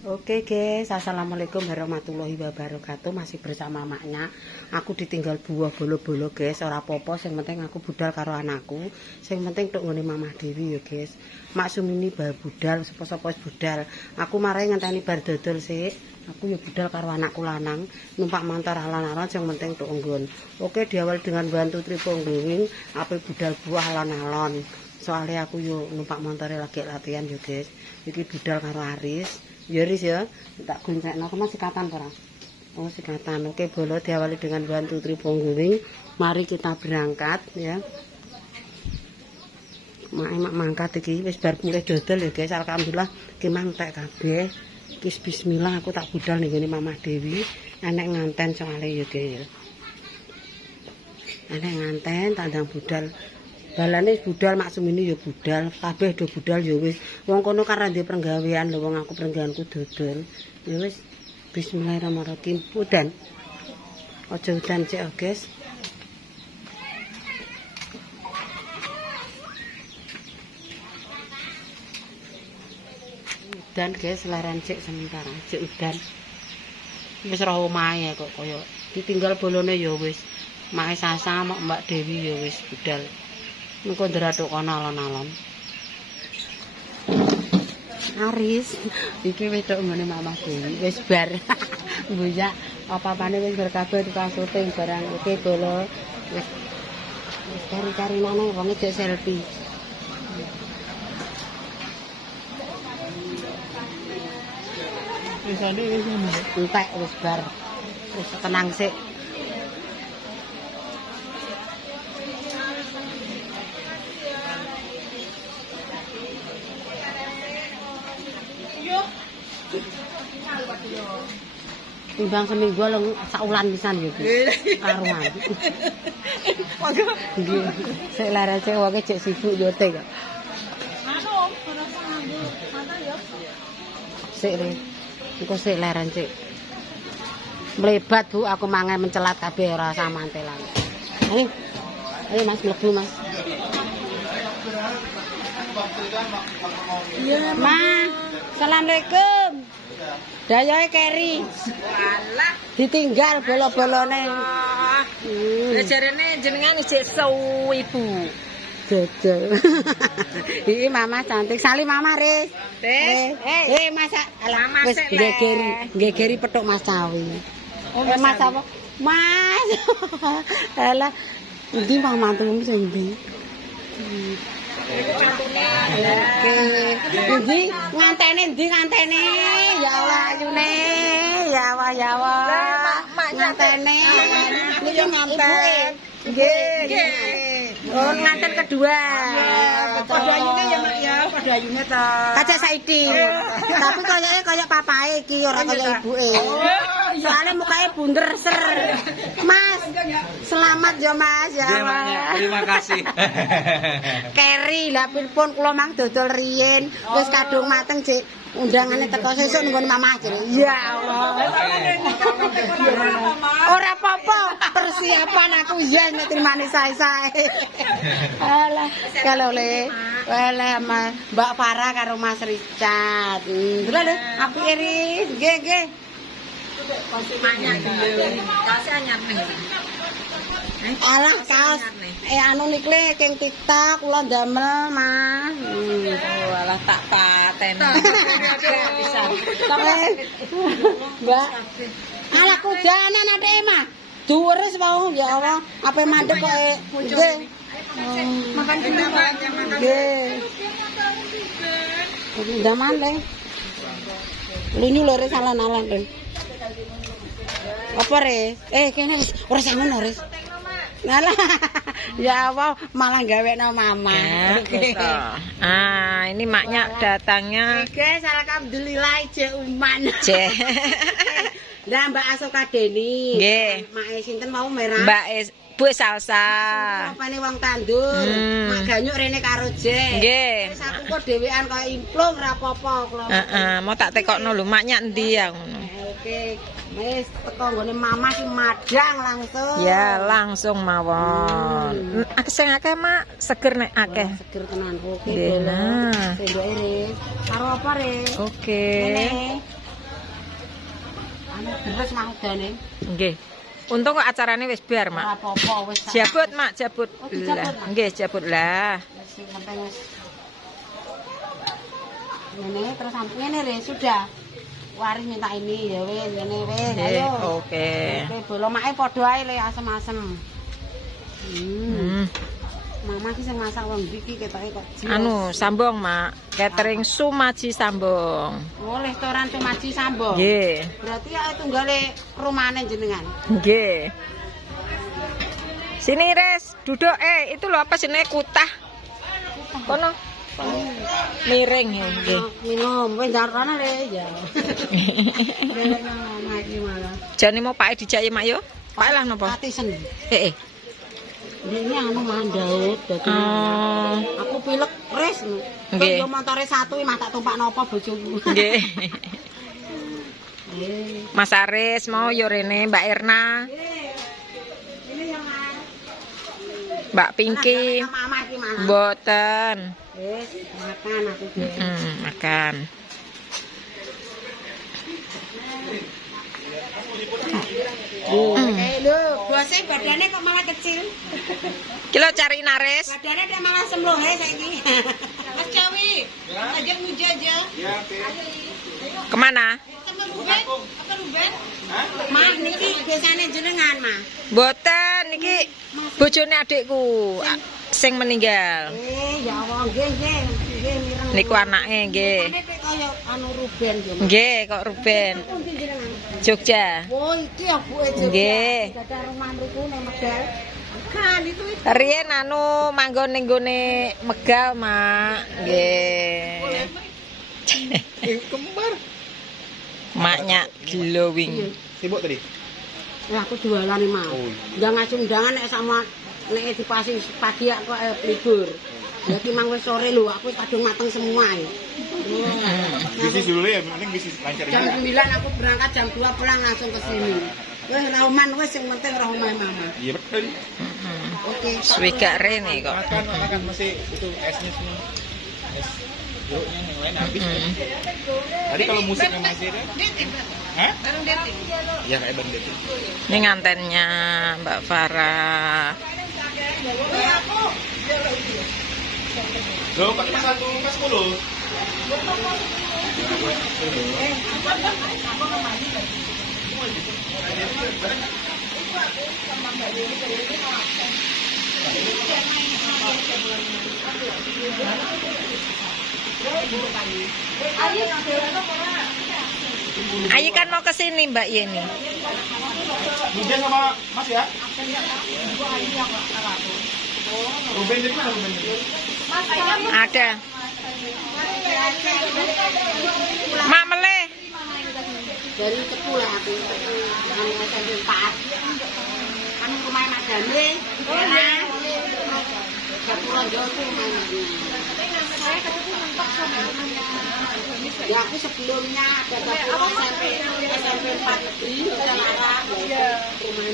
Oke guys, assalamualaikum warahmatullahi wabarakatuh. Masih bersama maknya. Aku ditinggal buah bolo-bolo guys. Ora apa-apa, sing penting aku budal karo anakku. Sing penting tok ngene Mamah Dewi ya guys. Maksum ini bar budal, sapa-sapa wis budal. Aku marai ngenteni bar dodol sik. Aku ya budal karo anakku lanang, numpak motor alon-alon sing penting tok nggon. Oke, diawali dengan bantu tripong glowing, ape budal buah alon-alon. Soalnya aku yo numpak montore lagi latihan yo guys. Iki budal karo Aris. Ya Riz ya, tak goncengno masih sikatan ora? Oh, sikatan. Oke, bolo diawali dengan bantu tripong glowing. Mari kita berangkat ya. Mak mangkat iki wis bar mulai dodol ya guys. Alhamdulillah ki mantek kabeh. Kis bismillah aku tak budal ning ngene Mamah Dewi. Enek nganten soalnya ya guys ya. Enek nganten tandang budal. Balane budal maksum ini ya budal, kabeh do budal ya wis. Wong kono kan ndek penggawean lho, wong aku penggaweanku dodol. Ya wis bismillahirrahmanirrahim. Udan. Aja udan cek guys. Udan guys, laran cek sementara, cek udan. Wis ra omahe kok kaya ditinggal bolone ya wis. Mak Sasa, Mbak Dewi ya wis budal. Engko ndraduk kono alon-alon. Aris, iki wedok ngene Mamah Dewi wis bar. Mbuyak apa-apane wis berkabeh tukang syuting barang oke bolo. Wis cari-cari nang wong cek selfie. Wis ane wis entek wis bar. Wis tenang sik. Timbang seminggu lho saulan pisan ya Bu. Karuan. Monggo. Nggih. Sik laras cek wong cek sibuk yote kok. Anu, ora nganggo mata ya. Sik re. Engko sik laran cek. Mlebat Bu, aku mangan mencelat kabeh ora samantelan. Ayo. Ayo Mas mlebu Mas. Iya, Ma. Assalamualaikum. Dayae keri. Walah, ditinggal bolo-bolone. Lah jarene jenengan isih Ibu. Jajal. Iki Mama cantik. Salim Mama, Riz. Masak. Wis gegeri petuk Mas Cawi. Oh, Mas apa? Mas. Alah, ndi mantumu sing ndi? Oke. Ndi ngantene? Ya Allah ayune. Ya Allah ya Allah. Ngantene. Niki nganten. Nggih. Oh, nganten kedua. Padha ayune ya Mak ya, padha ayune ta. Kacak Saidi. Tapi koyoke papae iki ora kaya ibuke. Soale mukanya bunder ser. Mas, selamat ya Mas ya. Terima kasih. Keri lah pun kula mang dodol riyin wis kadung mateng Cik. Undangane teko sesuk nunggu Mamah jere. Ya Allah. Ora apa-apa, persiapan aku ya nek trimane sae-sae. Alah, kalau le. Walah Mbak Farah karo Mas Richard. Lho lho, aku iri. Nggih. Kasih anyar nih. Alah kaos anu nikle keng TikTok kula ndamel Mas. Alah tak paten. Bisa. Mbak. Alah kudanan adeke mah. Dhuwures wae ya Allah, ape mandek kok nggih. Makan dulu Pak. Nggih. Ndaman le. Lunyu lho Res alon-alon le. Apa Res? Kene wis ora sakmono Res. Ngalah. Ya Allah, malah gawekno Mama. Ah, ini maknya datangnya. Guys, alhamdulillah Cek Uman. Cek. Lah Mbak Asoka Deni. Nggih. Mak sinten mau merah? Mbak Bu Salsa. Apane wong tandur. Mak Ganyuk rene karo Jek. Nggih. Wis aku kok dhewean kaya implung ra apa-apa kula. Heeh, mau tak tekokno lho maknya endi ya ngono. Oke. Wis teko nggone Mama ki madang langsung. Ya, langsung mawon. Sing akeh Mak, seger nek akeh. Seger tenan. Oke. Nah. Sendoke Re. Karo apa Re? Oke. Ngene. anu deres mah udane. Nggih. Untung kok acarane wis bar, Ora Mak. apa-apa wis. Jabut, Mak, jabut. Oh, dijabut, Lah, Mak? nggih, jabut lah. Sing penting wis. Ngene terus ngene re sudah. Waris minta ini ya wis ngene wis. Nggih, Ayo. oke. Oke, bolo make padha ae le asem-asem. Mama ki sing masak wong iki ketoke kok jiwas. Anu, sambung, Mak. Catering Sumaji sambung. Oh, restoran Sumaji Sambong. Nggih. Berarti ya tunggale rumahane jenengan. Nggih. Sini, Res, duduk. Itu loh apa jenenge kutah. Kono. Miring ya, nggih. Minum, wis jarane le ya. Mama iki malah. Jane mau pae dijak ya, Mak yo. Pae lah napa? Katisen. Heeh. Ini anu mandhaut dadi. Oh. Aku pilek res. Nggih. Yo motore satu mah tak tumpak napa bojoku. Nggih. Nggih. Mas Aris mau yo rene, Mbak Erna, Ini yang Mbak Pinky. mama iki mana? Mboten. Wis makan aku ge. Makan. Lho, bose badane kok malah kecil. Kilo cari Nares. Badane dia malah semlohe saiki. Mas Cawi, ajak muja aja. Kemana? Sama Ruben, apa Ruben? Mah niki biasane jenengan, Mah. Mboten niki bojone adikku sing meninggal. Ya Allah, nggih nggih, nggih mireng. Niku anake nggih. Nek kaya anu Ruben yo. Nggih, kok Ruben. Pundi jenengan? Jogja. Oh, iki abuke Jogja. Nggih. Ada rumah mriku nek medal. Kan itu. Riyen anu manggon ning gone Megal, Mak. Nggih. Kembar. Maknya glowing. Sibuk tadi? Ya aku jualan mau. Oh. Enggak ngasih undangan nek sama nek dipasi pagi kok libur. Ya ki mang wis sore lho, aku kadung mateng semua. Bisnis dulu ya, penting bisnis lancar Jam ini. 9 aku berangkat, jam 2 pulang langsung ke sini. Wes rauman wes yang penting raumai mama. Iya betul. Oke. Swika rene kok. Makan masih itu esnya semua. Es jeruknya yang lain habis. Tadi kalau musiknya masih ada? Hah? Iya kayak band dating. Ini ngantennya Mbak Farah. Loh, pakai mas 1, mas 10. Ayu kan mau ke sini Mbak Yeni. Hujan sama mas ya? Ruben jadi mana Ruben? Ada. Mak meleh. Dari Cepu lah aku. Anu SMP 4. Kan rumah Mas Damre. Oh iya. Sepuluh Joku mana. Ya aku sebelumnya ada Dapur SMP 4 Negeri Jakarta. Rumah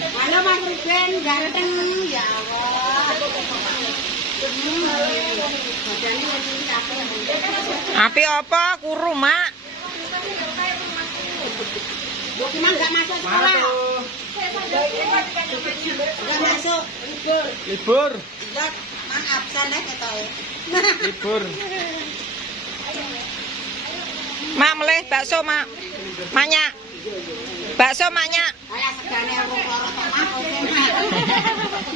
Halo Mas Ruben, ganteng ya Allah. Api apa? Kuru, Mak. Bagaimana nggak masuk sekolah? Nggak masuk libur. Libur. Enggak, mang absen ya kita ya. Libur. Mak meleh bakso, Mak. Maknya. Bakso maknya. Kayak segane wong loro tok mah oke mah.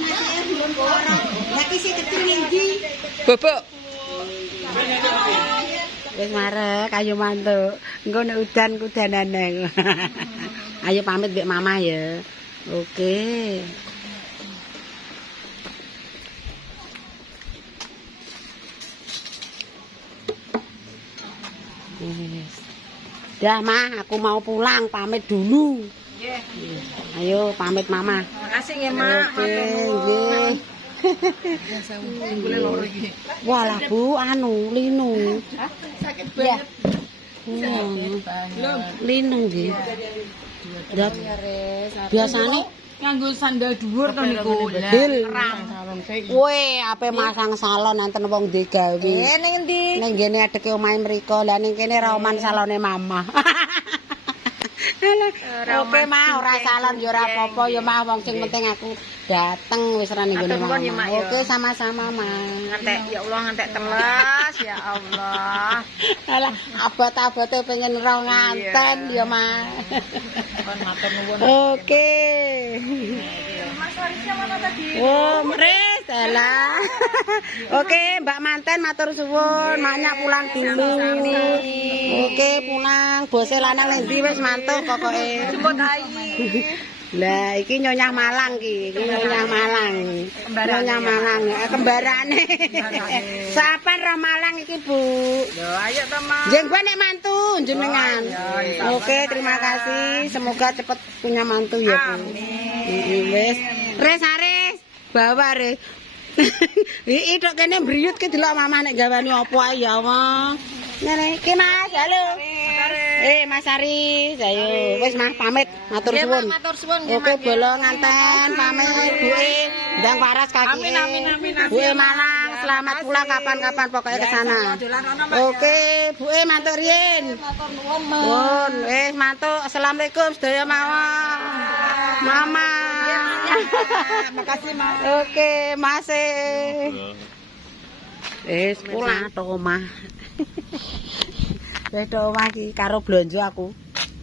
Masih belum loro. Lagi si kecil ndi? Bobok. Wis marek ayo mantuk. Engko nek udan kudanane. Ayo pamit mbek mama ya. Oke. Yes. Dah mah, aku mau pulang, pamit dulu. Ayo pamit mama. Makasih ya, Mak. Oke, nggih. Walah Bu, anu linu. Sakit banget. Linu nggih. Biasane Nganggo sandal dhuwur to niku. Dil. Kowe ape masang salon enten wong digawe. Ning endi? Ning ngene adeke omahe mriko, lah ning kene ra oman salone mama. Oke mah ora salon ya ora apa-apa ya mah wong sing penting aku dateng wis ra ning gone mama. Oke sama-sama mah. Ngantek ya Allah ngantek telas ya Allah. Alah abot-abote pengen roh nganten ya mah. Kon matur nuwun. Oke. Mas Warisnya mana tadi? Oh, Mres, alah. Oke, Mbak Manten matur suwun, maknya pulang dulu. Oke, pulang. Bose lanang ning ndi wis mantuk pokoke. Jemput Ayi. Lah, iki Nyonya Malang iki Nyonya Malang. Nyonya Malang, kembarane. Sapan roh Malang iki, Bu. Yo ayo to, Mas. Jeng gua nek mantu jenengan. Oke, terima kasih. Semoga cepat punya mantu ya, Bu. Wis. Res Aris, bawa Res. Iki tok kene mbriyut ki delok mamah nek gawani apa ae ya Allah. Ngene iki Mas, halo. Mas Aris, ayo wis Mas pamit matur suwun. Oke, bola nganten pamit Buke ndang waras kaki. Amin. Buke Malang, selamat pulang kapan-kapan pokoknya ke sana. Oke, Buke matur riyin. Matur nuwun. Wis mantuk. Assalamualaikum sedaya mawon. Mama. Makasih, Mas. Oke, Mas. Wis pulang to omah. Wis to omah iki karo blonjo aku.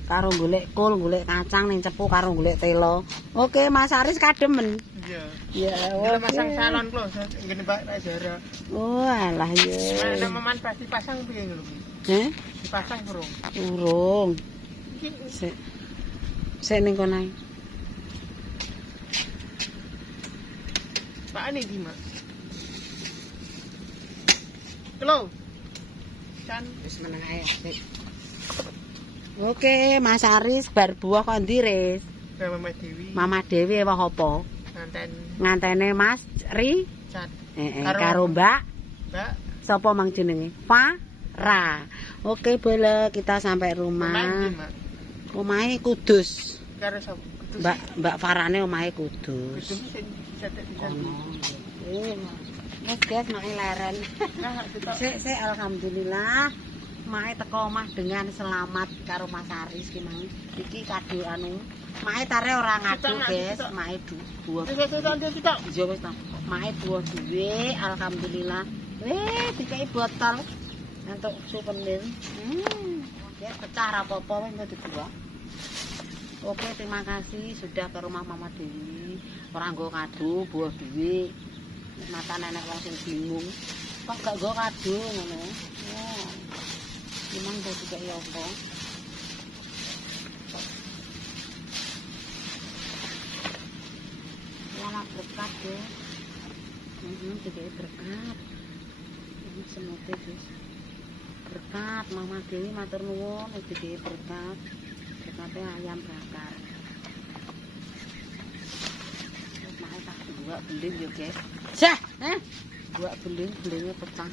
Karo golek kul, golek kacang ning cepu karo golek telo. Oke, Mas Aris kademen. Iya. Ya, Masang salon klo, ngene Pak Zara. Oh, alah ya. Ana meman pasti pasang piye ngono kuwi? Heh? Dipasang urung. Urung. Sik ning kono ae. Pak ini di Mas. Klo. Kan Wis meneng ae. Oke, Mas Aris bar buah kok ndi, Ris? Mama Dewi. Mama Dewi wae apa? Nganten Ngantene Mas Ri? cat. Karo Mbak. Mbak. Sapa mang jenenge? Farah. Oke, bola kita sampai rumah. Mak. Omahe Kudus. Karo sapa? Mbak Farane omahe Kudus. Kudus sing cetek di sana. Wes guys, mae leren. Sik alhamdulillah. Mae teko omah dengan selamat karo Mas Aris ki mang. Iki kado anu. Mae tare ora ngadu, guys. Mae buah. Iya wis ta. Mae buah duwe, alhamdulillah. Dikai botol untuk souvenir. Ya pecah ra apa-apa wis engko dibuang. Oke, terima kasih sudah ke rumah Mama Dewi. Ora nggo kado, buah duwe. Mata nenek wong sing bingung. Kok gak nggo kado ngono. Oh. Gimana kok juga ya apa? Wala berkat ya. Juga berkat. Ini semoga guys. Berkat Mama Dewi matur nuwun iki berkat. Berkatnya ayam bakar. Terus mak tak buat beling yo guys. Sah, buat beling-belingnya pecah.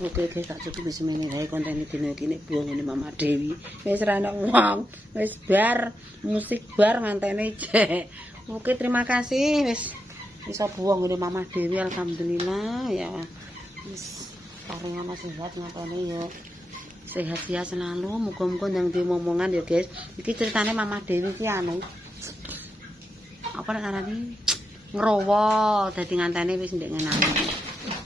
Oke guys, tak cukup wis meneh wae konten dina iki nek buang ngene Mama Dewi. Wis ra ana wong, wis bar, musik bar ngantene jek. Oke, terima kasih wis iso buang ngene Mama Dewi alhamdulillah ya. Wis paring ana sehat ngantene yo. Sehat ya selalu, muga-muga ndang diomongan ya guys. Iki ceritane Mama Dewi ki anu. Apa nek arane? Ngrowo dadi ngantene wis ndek ngenane.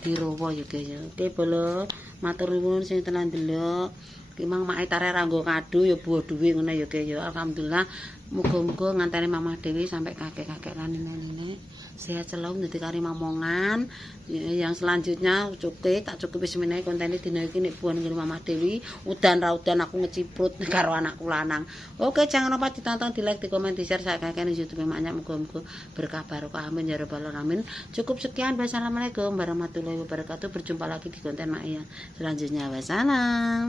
Dirowo ya guys ya. Oke bolo matur nuwun sing tenan delok. Ki mang mak tare ra nggo kado ya buah duwe ngono ya guys ya. Alhamdulillah muga-muga ngantene Mama Dewi sampai kakek-kakek lan nenek sehat selalu dadi kari momongan. Yang selanjutnya tak cukup wis menehi kontene dina iki nek buan ngene Mama Dewi. Udan ra udan aku ngeciprut karo anakku lanang. Oke, jangan lupa ditonton, di-like, di-komen, di-share sakake ning YouTube maknya muga-muga berkah barokah amin ya rabbal alamin. Cukup sekian, wassalamualaikum warahmatullahi wabarakatuh. Berjumpa lagi di konten Mak ya selanjutnya. Wassalam.